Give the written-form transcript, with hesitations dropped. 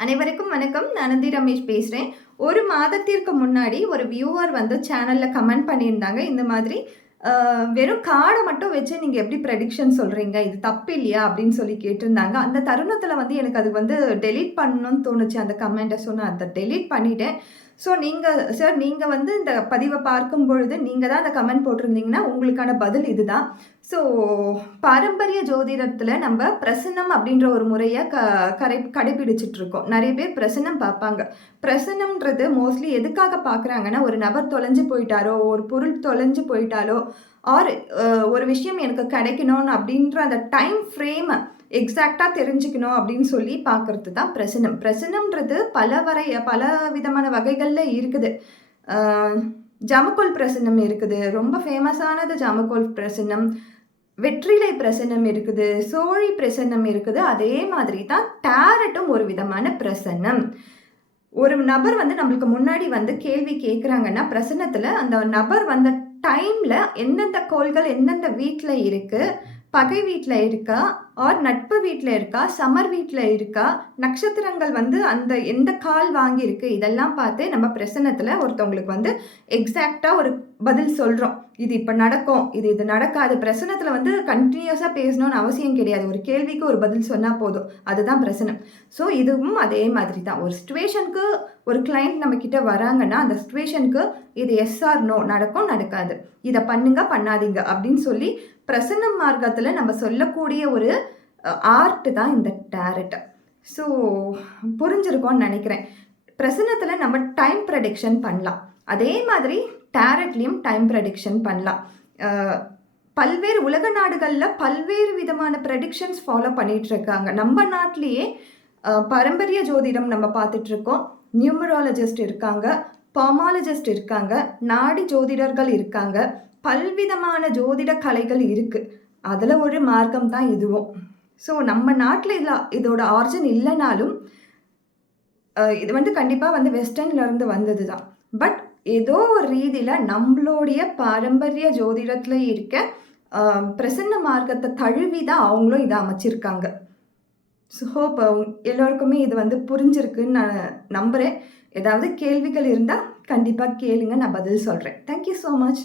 அனைவருக்கும் வணக்கம். நான் நந்தி ரமேஷ் பேசுறேன். ஒரு மாதத்திற்கு முன்னாடி ஒரு வியூவர் வந்து சேனல்ல கமெண்ட் பண்ணியிருந்தாங்க. இந்த மாதிரி வெறும் கார்ட மட்டும் வச்சு நீங்க எப்படி ப்ரெடிக்ஷன் சொல்றீங்க? இது தப்பு இல்லையா? அப்படின்னு சொல்லி கேட்டிருந்தாங்க. அந்த தருணத்தில வந்து எனக்கு அது வந்து டெலீட் பண்ணணும்னு தோணுச்சு அந்த கமெண்ட்ட. ஸோ நான் அத டெலீட் பண்ணிட்டேன். ஸோ நீங்க வந்து இந்த பதிவ பார்க்கும் பொழுது, நீங்க தான் அந்த கமெண்ட் போட்டிருந்தீங்கன்னா, உங்களுக்கான பதில் இதுதான். ஸோ பாரம்பரிய ஜோதிடத்தில நம்ப பிரசன்னம் அப்படின்ற ஒரு முறைய கடைபிடிச்சுட்டு இருக்கோம். நெறைய பேர் பிரசன்னம் பார்ப்பாங்க. பிரசன்னம்ன்றது மோஸ்ட்லி எதுக்காக பார்க்குறாங்கன்னா, ஒரு நபர் தொலைஞ்சு போயிட்டாரோ, ஒரு பொருள் தொலைஞ்சு போயிட்டாலோ, ஆர் ஒரு விஷயம் எனக்கு கிடைக்கணும்னு அப்படின்ற அந்த டைம் ஃப்ரேம எக்ஸாக்ட்டா தெரிஞ்சுக்கணும் அப்படின்னு சொல்லி பார்க்கறது தான் பிரசனம். பிரசனம்ன்றது பல விதமான வகைகள்ல இருக்குது. அ ஜமக்கோல் பிரசனம் இருக்குது. ரொம்ப ஃபேமஸானது ஜமக்கோல் பிரசனம். வெற்றிலை பிரசனம் இருக்குது. சோழி பிரசனம் இருக்குது. அதே மாதிரி தான் டாரட்டும் ஒரு விதமான பிரசனம். ஒரு நபர் வந்து நம்மளுக்கு முன்னாடி வந்து கேள்வி கேட்குறாங்கன்னா, பிரசனத்தில அந்த நபர் வந்த டைம்ல எந்தெந்த கோள்கள் எந்தெந்த வீட்ல இருக்கு, பகை வீட்ல இருக்கா, ஆர் நட்பு வீட்ல இருக்கா, சமர் வீட்ல இருக்கா, நட்சத்திரங்கள் வந்து அந்த எந்த கால் வாங்கியிருக்கு, இதெல்லாம் பார்த்து நம்ம பிரசனத்தில ஒருத்தவங்களுக்கு வந்து எக்ஸாக்ட்டா ஒரு பதில் சொல்றோம். இது இப்ப நடக்கும். இது நடக்காது. பிரசனத்தில வந்து கன்டினியூஸா பேசணும்னு அவசியம் கிடையாது. ஒரு கேள்விக்கு ஒரு பதில் சொன்னா போதும். அதுதான் பிரசனம். ஸோ இதுவும் அதே மாதிரி தான். ஒரு சிச்சுவேஷனுக்கு ஒரு கிளையண்ட் நம்மகிட்ட வராங்கன்னா, அந்த சிச்சுவேஷனுக்கு இது எஸ் ஆர் நோ நடக்கும், நடக்காது. இத பண்ணுங்க, பண்ணாதீங்க அப்படின்னு சொல்லி பிரசன்னம் மார்க்கத்தில நம்ம சொல்லக்கூடிய ஒரு ஆர்ட் தான் இந்த டாரட். ஸோ புரிஞ்சிருக்கும்னு நெனைக்கிறேன். பிரசனத்தில நம்ம டைம் ப்ரெடிக்ஷன் பண்ணலாம். அதே மாதிரி டாரட்லயும் டைம் ப்ரெடிக்ஷன் பண்ணலாம். அ பல்வேறு உலக நாடுகள்ல பல்வேறு விதமான ப்ரெடிக்ஷன்ஸ் ஃபாலோ பண்ணிட்டு இருக்காங்க. நம்ம நாட்டிலேயே பாரம்பரிய ஜோதிடம் நம்ம பார்த்துட்டு இருக்கோம். நியூமராலஜிஸ்ட் இருக்காங்க, பாமாலஜிஸ்ட் இருக்காங்க, நாடி ஜோதிடர்கள் இருக்காங்க. பல்விதமான ஜோதிட கலைகள் இருக்கு. அதுல ஒரு மார்க்கம் தான் இதுவும். ஸோ நம்ம நாட்ல இதோட ஆரிஜின் இல்லனாலும், இது வந்து கண்டிப்பா வந்து வெஸ்டர்ன்ல இருந்து வந்தது தான். பட் ஏதோ ஒரு ரீதியில நம்மளுடைய பாரம்பரிய ஜோதிடத்துல இருக்க பிரசன்ன மார்க்கத்த தழுவி தான் அவங்களும் இத அமைச்சிருக்காங்க. ஸோ ஹோப் எல்லோருக்குமே இது வந்து புரிஞ்சிருக்குன்னு நான் நம்புறேன். ஏதாவது கேள்விகள் இருந்தா கண்டிப்பா கேளுங்க. நான் பதில் சொல்றேன். Thank you so much.